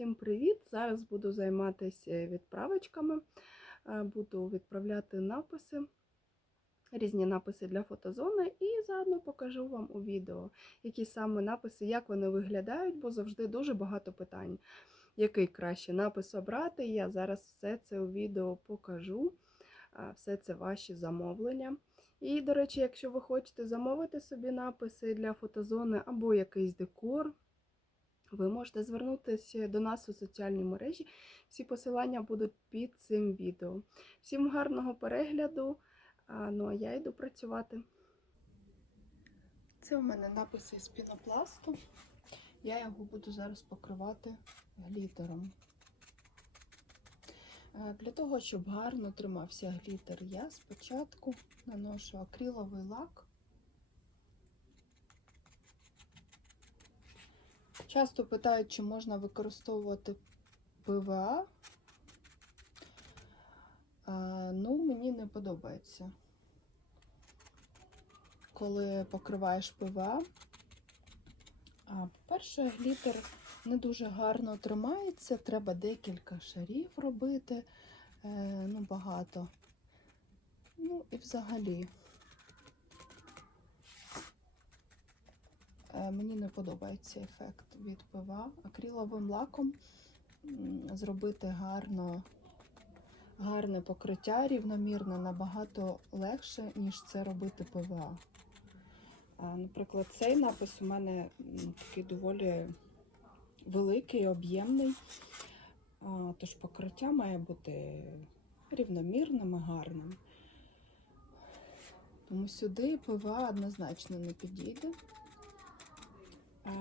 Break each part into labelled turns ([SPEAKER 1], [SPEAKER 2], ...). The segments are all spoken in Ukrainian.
[SPEAKER 1] Всім привіт! Зараз буду займатися відправочками. Е, Буду відправляти написи, різні написи для фотозони, і заодно покажу вам у відео, які саме написи, як вони виглядають, бо завжди дуже багато питань. Який краще напис обрати? Я зараз все це у відео покажу. Е, Все це ваші замовлення. І, до речі, якщо ви хочете замовити собі написи для фотозони або якийсь декор, ви можете звернутися до нас у соціальній мережі. Всі посилання будуть під цим відео. Всім гарного перегляду. Ну а я йду працювати. Це у мене написи з пінопласту. Я його буду зараз покривати глітером. Е, Для того, щоб гарно тримався глітер, я спочатку наношу акриловий лак. Часто питають, чи можна використовувати ПВА. Ну, мені не подобається. Коли покриваєш ПВА. А, по-перше, глітер не дуже гарно тримається, треба декілька шарів робити, е, ну, багато. Ну і взагалі. Мені не подобається ефект від ПВА. Акриловим лаком зробити гарно, гарне покриття рівномірне набагато легше, ніж це робити ПВА. Наприклад, цей напис у мене такий доволі великий, об'ємний, тож покриття має бути рівномірним і гарним. Тому сюди ПВА однозначно не підійде.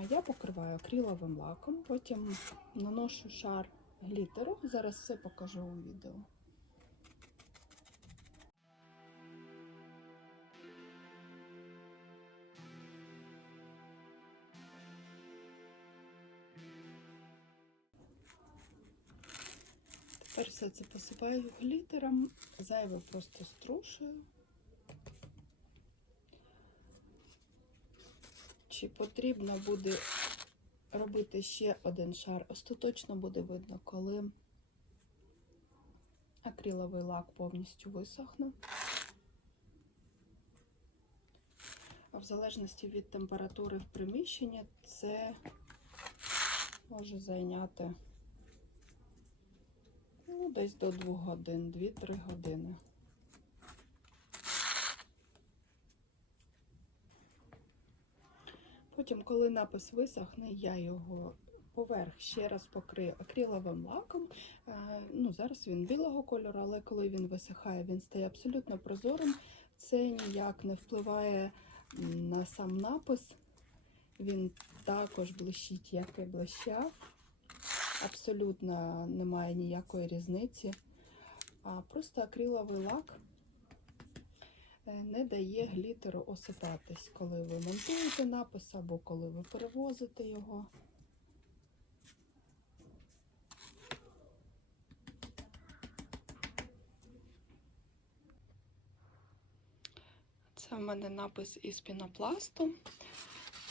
[SPEAKER 1] Я покриваю акриловим лаком, потім наношу шар глітеру. Зараз все покажу у відео. Тепер все це посипаю глітером, зайве просто струшую. Чи потрібно буде робити ще один шар? Остаточно буде видно, коли акриловий лак повністю висохне. А в залежності від температури в приміщенні це може зайняти ну, десь до 2 годин, 2-3 години. Потім, коли напис висохне, я його поверх ще раз покрию акриловим лаком. Е, Ну, Зараз він білого кольору, але коли він висихає, він стає абсолютно прозорим. Це ніяк не впливає на сам напис. Він також блищить, як і блищав. Абсолютно немає ніякої різниці. А просто акриловий лак не дає глітеру осипатись, коли ви монтуєте напис або коли ви перевозите його. Це в мене напис із пінопласту.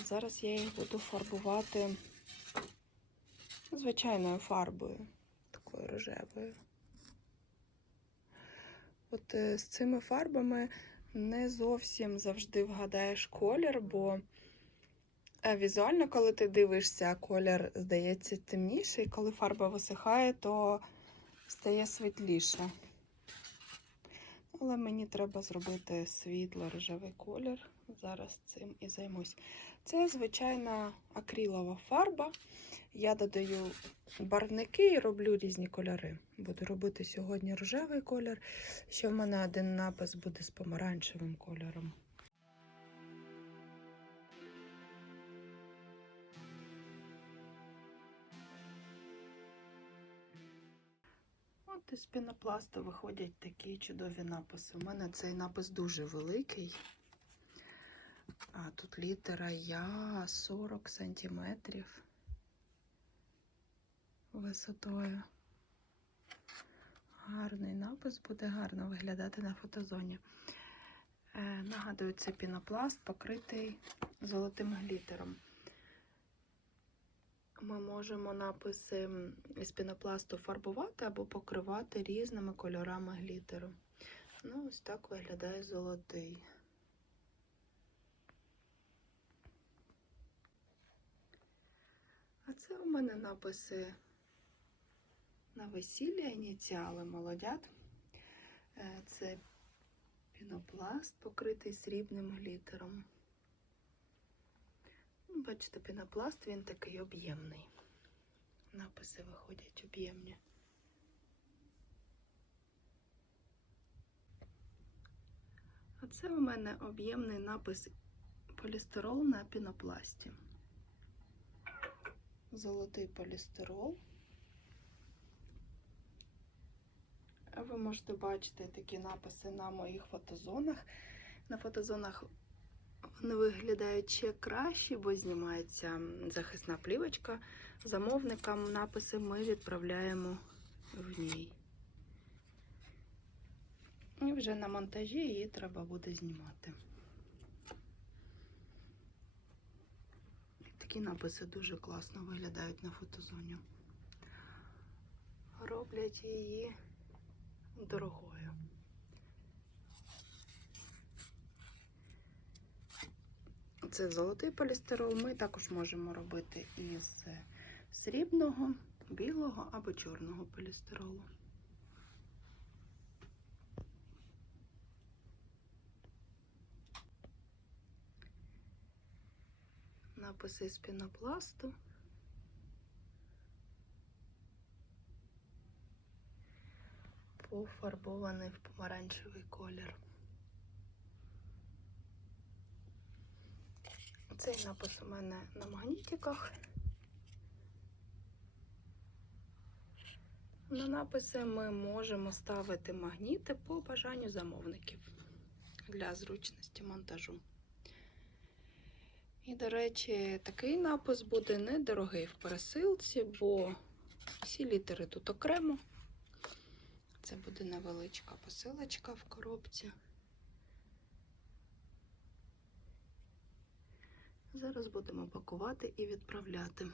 [SPEAKER 1] Зараз я їх буду фарбувати звичайною фарбою, такою рожевою. От е, з цими фарбами не зовсім завжди вгадаєш колір, бо е, візуально, коли ти дивишся, колір здається темніший, коли фарба висихає, то стає світліше. Але мені треба зробити світло-рожевий колір. Зараз цим і займусь. Це звичайна акрилова фарба. Я додаю барвники і роблю різні кольори. Буду робити сьогодні рожевий колір. Ще в мене один напис буде з помаранчевим кольором. От із пінопласту виходять такі чудові написи. У мене цей напис дуже великий. А тут літера Я 40 сантиметрів висотою. Гарний напис буде гарно виглядати на фотозоні. Е, нагадую, це пінопласт, покритий золотим глітером. Ми можемо написи з пінопласту фарбувати або покривати різними кольорами глітеру. Ну, ось так виглядає золотий. А це у мене написи на весілля, ініціали молодят. Е, Це пінопласт, покритий срібним глітером. Бачите, пінопласт він такий об'ємний. Написи виходять об'ємні. А це у мене об'ємний напис полістирол на пінопласті. Золотий полістирол. Ви можете бачити такі написи на моїх фотозонах. На фотозонах вони виглядають ще краще, бо знімається захисна плівочка. Замовникам написи ми відправляємо в ній. І вже на монтажі її треба буде знімати. Такі написи дуже класно виглядають на фотозоні. Роблять її дорогою. Це золотий полістирол. Ми також можемо робити із срібного, білого або чорного полістиролу. Написи з пінопласту. Пофарбований в помаранчевий колір. Цей напис у мене на магнітиках. На написи ми можемо ставити магніти по бажанню замовників для зручності монтажу. І, до речі, такий напис буде недорогий в пересилці, бо всі літери тут окремо. Це буде невеличка посилочка в коробці. Зараз будемо пакувати і відправляти.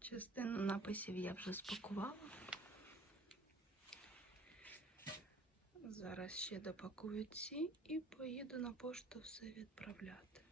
[SPEAKER 1] Частину написів я вже спакувала. Зараз ще допакую ці і поїду на пошту все відправляти.